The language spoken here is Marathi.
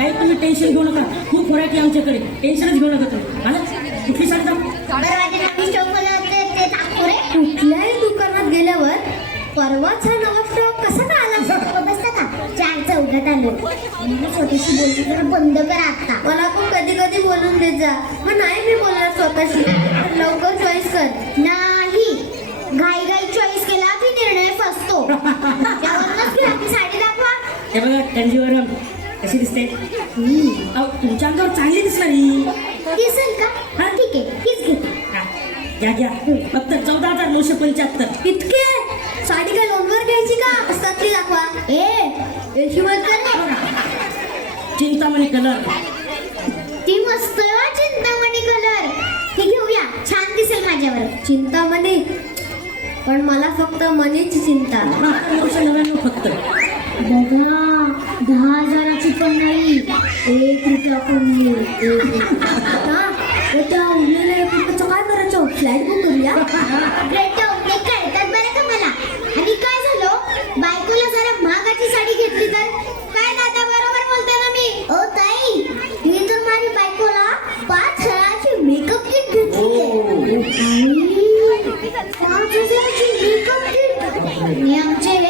काही तुम्ही टेन्शन घेऊ नका. खूप व्हरायटी आमच्याकडे, टेन्शनच घेऊ नका तुम्ही. मला कुठली साडी दाखवू? कुठल्याही दुकानात गेल्यावर परवाच हा नवा स्टॉक कसा काय आला? बसता का चारचा उघडत आलो. मला स्वतःशी बोलते जरा बंद कर आता. मला पण कधी कधी बोलून देत जा. मग नाही मी बोलणार स्वतःशी. लवकर चॉईस कर. नाही, घाई घाई चॉईस केला की निर्णय फसतो. त्यावरूनच घ्या ती साडी दाखवा. हे बघा कंजीवरम कशी दिसते? अहो, तुमच्या अंगावर चांगली दिसणार ही. दिसेल का? हा. ठीक आहे, हीच घेते. हा, घ्या घ्या. फक्त 14,975. इतके साडी काय लोनवर घ्यायची का? असतातली दाखवा. याची मत कर ना. चिंतामणी कलर. ती मस्त आहे हो, चिंतामणी कलर. ती घेऊया, छान दिसेल माझ्यावर. चिंतामणी, पण मला फक्त मनीची चिंता. 999 फक्त. बघ ना, 10,000ची पण नाही, 1 रुपया कमी. त्या उरलेल्या 1 रुपयाचं काय करायचं? फ्लॅट बुक करूया. ते कळतात बरं का मला. आणि काय झालं, बायकोला जरा महागाची साडी घेतली तर काय दादा बरोबर बोलते ना मी? ओ ताई, मी तर माझी बायकोला 5,000ची मेकअप किट घेतली. 5,000ची मेकअप किट? आणि आमचे हे